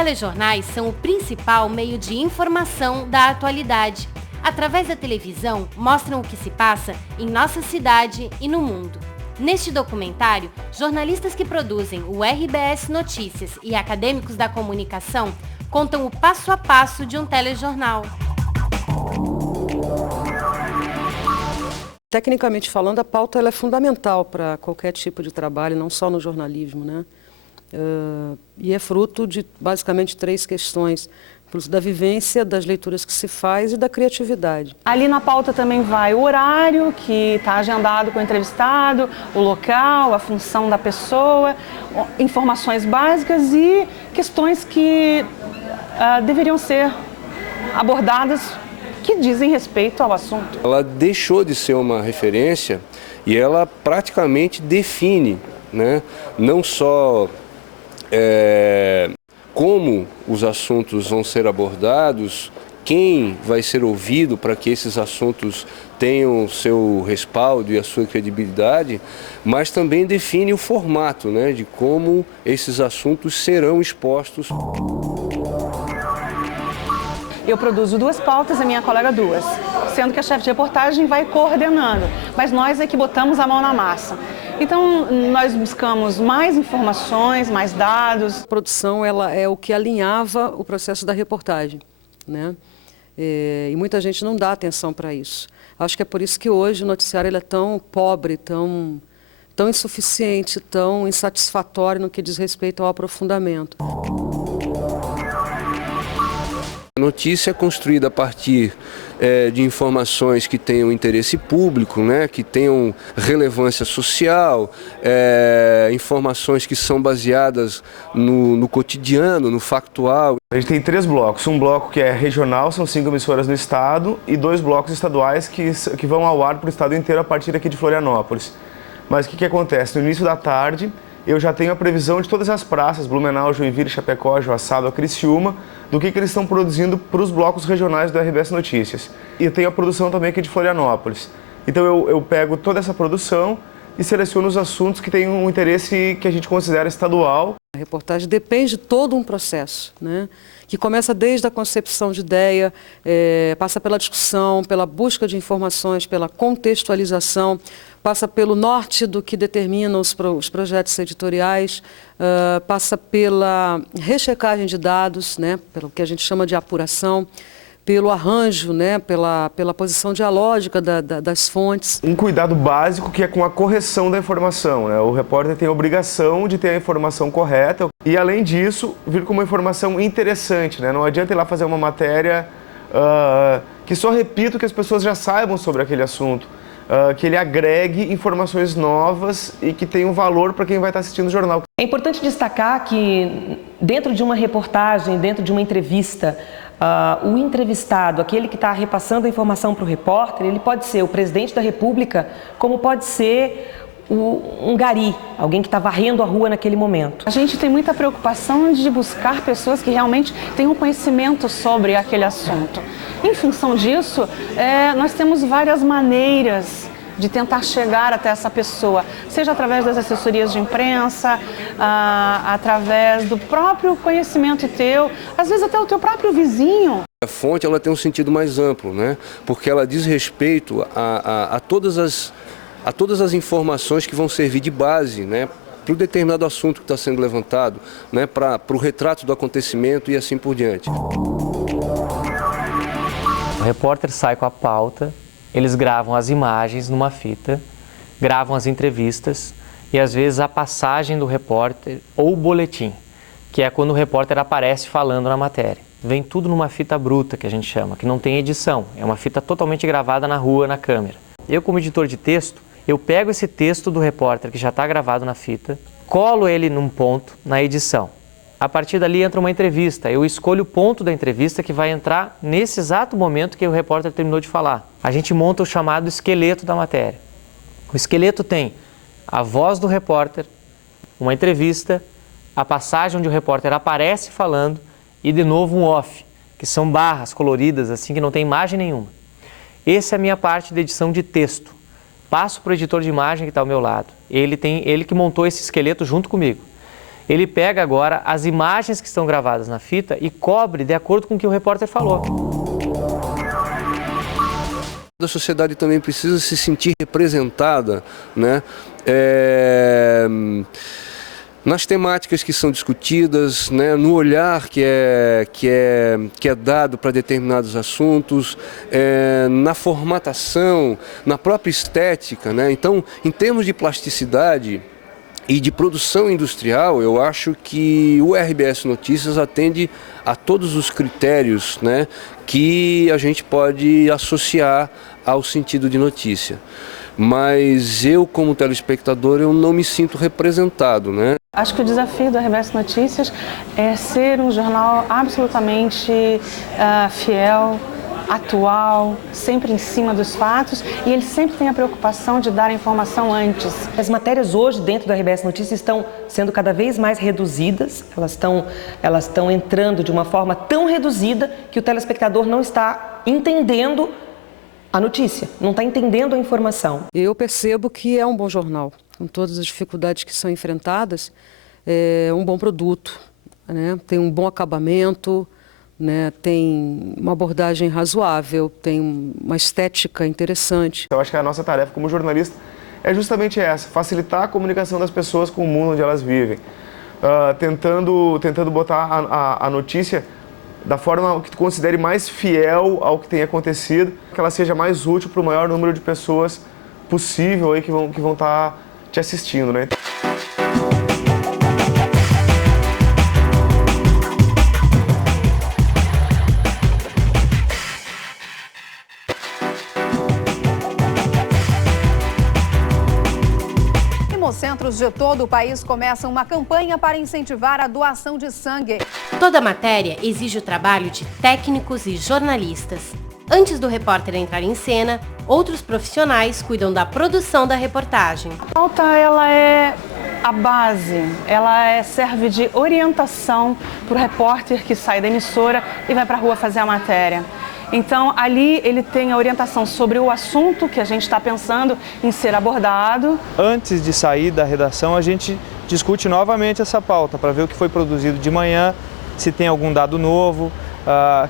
telejornais são o principal meio de informação da atualidade. Através da televisão, mostram o que se passa em nossa cidade e no mundo. Neste documentário, jornalistas que produzem o RBS Notícias e acadêmicos da comunicação contam o passo a passo de um telejornal. Tecnicamente falando, a pauta ela é fundamental para qualquer tipo de trabalho, não só no jornalismo, né? E é fruto de basicamente 3 questões: da vivência, das leituras que se faz e da criatividade. Ali na pauta também vai o horário que está agendado com o entrevistado, o local, a função da pessoa, informações básicas e questões que deveriam ser abordadas que dizem respeito ao assunto. Ela deixou de ser uma referência e ela praticamente define, né, não só como os assuntos vão ser abordados, quem vai ser ouvido para que esses assuntos tenham seu respaldo e a sua credibilidade, mas também define o formato, né, de como esses assuntos serão expostos. Eu produzo 2 pautas, a minha colega 2, sendo que a chefe de reportagem vai coordenando, mas nós é que botamos a mão na massa. Então, nós buscamos mais informações, mais dados. A produção ela é o que alinhava o processo da reportagem, né? E muita gente não dá atenção para isso. Acho que é por isso que hoje o noticiário ele é tão pobre, tão insuficiente, tão insatisfatório no que diz respeito ao aprofundamento. A notícia é construída a partir de informações que tenham interesse público, né, que tenham relevância social, informações que são baseadas no cotidiano, no factual. A gente tem 3 blocos. Um bloco que é regional, são 5 emissoras no estado, e 2 blocos estaduais que vão ao ar para o estado inteiro a partir aqui de Florianópolis. Mas o que acontece? No início da tarde, eu já tenho a previsão de todas as praças, Blumenau, Joinville, Chapecó, Joaçaba, Criciúma, do que eles estão produzindo para os blocos regionais do RBS Notícias. E eu tenho a produção também aqui de Florianópolis. Então eu pego toda essa produção e seleciono os assuntos que têm um interesse que a gente considera estadual. A reportagem depende de todo um processo, né? Que começa desde a concepção de ideia, passa pela discussão, pela busca de informações, pela contextualização, passa pelo norte do que determina os projetos editoriais, passa pela rechecagem de dados, né, pelo que a gente chama de apuração, pelo arranjo, né, pela posição dialógica das fontes. Um cuidado básico que é com a correção da informação, né? O repórter tem a obrigação de ter a informação correta e, além disso, vir com uma informação interessante, né? Não adianta ir lá fazer uma matéria que só repita o que as pessoas já saibam sobre aquele assunto. Que ele agregue informações novas e que tenham valor para quem vai estar assistindo o jornal. É importante destacar que dentro de uma reportagem, dentro de uma entrevista, o entrevistado, aquele que está repassando a informação para o repórter, ele pode ser o presidente da República, como pode ser um gari, alguém que está varrendo a rua naquele momento. A gente tem muita preocupação de buscar pessoas que realmente tenham conhecimento sobre aquele assunto. Em função disso, nós temos várias maneiras de tentar chegar até essa pessoa, seja através das assessorias de imprensa, através do próprio conhecimento teu, às vezes até o teu próprio vizinho. A fonte ela tem um sentido mais amplo, né? Porque ela diz respeito a todas as informações que vão servir de base, né, para o determinado assunto que está sendo levantado, né, para o retrato do acontecimento e assim por diante. O repórter sai com a pauta, eles gravam as imagens numa fita, gravam as entrevistas e às vezes a passagem do repórter ou o boletim, que é quando o repórter aparece falando na matéria. Vem tudo numa fita bruta, que a gente chama, que não tem edição, é uma fita totalmente gravada na rua, na câmera. Eu, como editor de texto, eu pego esse texto do repórter que já está gravado na fita, colo ele num ponto na edição. A partir dali entra uma entrevista, eu escolho o ponto da entrevista que vai entrar nesse exato momento que o repórter terminou de falar. A gente monta o chamado esqueleto da matéria. O esqueleto tem a voz do repórter, uma entrevista, a passagem onde o repórter aparece falando e de novo um off, que são barras coloridas assim que não tem imagem nenhuma. Essa é a minha parte de edição de texto. Passo para o editor de imagem que está ao meu lado. Ele que montou esse esqueleto junto comigo. Ele pega agora as imagens que estão gravadas na fita e cobre de acordo com o que o repórter falou. A sociedade também precisa se sentir representada, né? Nas temáticas que são discutidas, né, no olhar que é dado para determinados assuntos, na formatação, na própria estética, né? Então, em termos de plasticidade e de produção industrial, eu acho que o RBS Notícias atende a todos os critérios, né, que a gente pode associar ao sentido de notícia. Mas eu, como telespectador, eu não me sinto representado, né? Acho que o desafio do RBS Notícias é ser um jornal absolutamente fiel, atual, sempre em cima dos fatos, e ele sempre tem a preocupação de dar a informação antes. As matérias hoje dentro do RBS Notícias estão sendo cada vez mais reduzidas, elas estão entrando de uma forma tão reduzida que o telespectador não está entendendo a notícia, não está entendendo a informação. Eu percebo que é um bom jornal, com todas as dificuldades que são enfrentadas, é um bom produto, né? Tem um bom acabamento, né? Tem uma abordagem razoável, tem uma estética interessante. Eu acho que a nossa tarefa como jornalista é justamente essa, facilitar a comunicação das pessoas com o mundo onde elas vivem, tentando botar a notícia da forma que tu considere mais fiel ao que tem acontecido, que ela seja mais útil para o maior número de pessoas possível aí que vão estar te assistindo, né? Hemocentros de todo o país começam uma campanha para incentivar a doação de sangue. Toda matéria exige o trabalho de técnicos e jornalistas. Antes do repórter entrar em cena, outros profissionais cuidam da produção da reportagem. A pauta, ela é a base, ela serve de orientação para o repórter que sai da emissora e vai para a rua fazer a matéria. Então, ali ele tem a orientação sobre o assunto que a gente está pensando em ser abordado. Antes de sair da redação, a gente discute novamente essa pauta para ver o que foi produzido de manhã, se tem algum dado novo,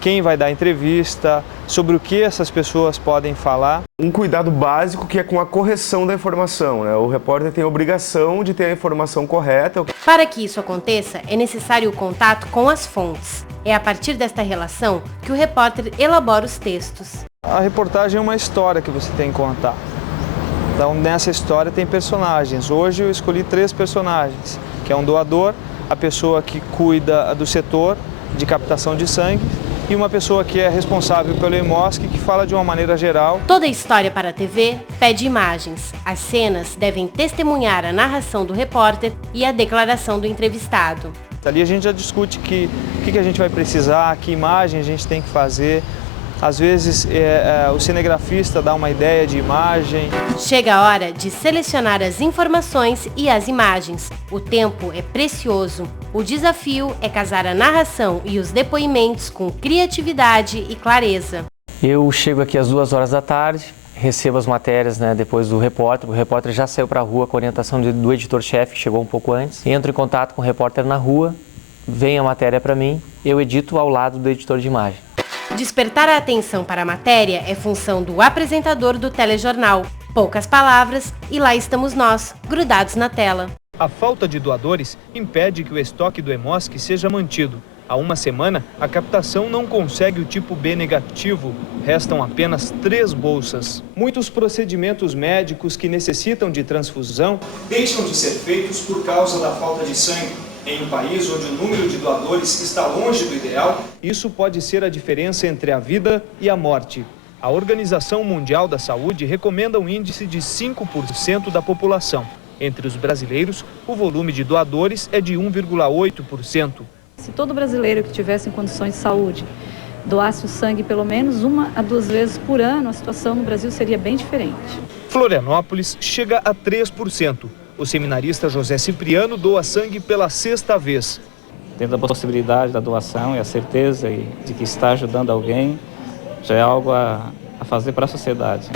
quem vai dar entrevista, sobre o que essas pessoas podem falar. Um cuidado básico que é com a correção da informação, né? O repórter tem a obrigação de ter a informação correta. Para que isso aconteça, é necessário o contato com as fontes. É a partir desta relação que o repórter elabora os textos. A reportagem é uma história que você tem que contar. Então, nessa história tem personagens. Hoje eu escolhi 3 personagens, que é um doador, a pessoa que cuida do setor de captação de sangue e uma pessoa que é responsável pelo Hemosc, que fala de uma maneira geral. Toda história para a TV pede imagens. As cenas devem testemunhar a narração do repórter e a declaração do entrevistado. Ali a gente já discute o que a gente vai precisar, que imagem a gente tem que fazer. Às vezes o cinegrafista dá uma ideia de imagem. Chega a hora de selecionar as informações e as imagens. O tempo é precioso. O desafio é casar a narração e os depoimentos com criatividade e clareza. Eu chego aqui às 2 horas da tarde, recebo as matérias, né, depois do repórter. O repórter já saiu para a rua com a orientação do editor-chefe, que chegou um pouco antes. Entro em contato com o repórter na rua, vem a matéria para mim, eu edito ao lado do editor de imagem. Despertar a atenção para a matéria é função do apresentador do telejornal. Poucas palavras e lá estamos nós, grudados na tela. A falta de doadores impede que o estoque do Hemosc seja mantido. Há uma semana, a captação não consegue o tipo B negativo. Restam apenas 3 bolsas. Muitos procedimentos médicos que necessitam de transfusão deixam de ser feitos por causa da falta de sangue. Em um país onde o número de doadores está longe do ideal, isso pode ser a diferença entre a vida e a morte. A Organização Mundial da Saúde recomenda um índice de 5% da população. Entre os brasileiros, o volume de doadores é de 1,8%. Se todo brasileiro que tivesse em condições de saúde doasse o sangue pelo menos 1 a 2 vezes por ano, a situação no Brasil seria bem diferente. Florianópolis chega a 3%. O seminarista José Cipriano doa sangue pela 6ª vez. Tendo a possibilidade da doação e a certeza de que está ajudando alguém, já é algo a fazer para a sociedade.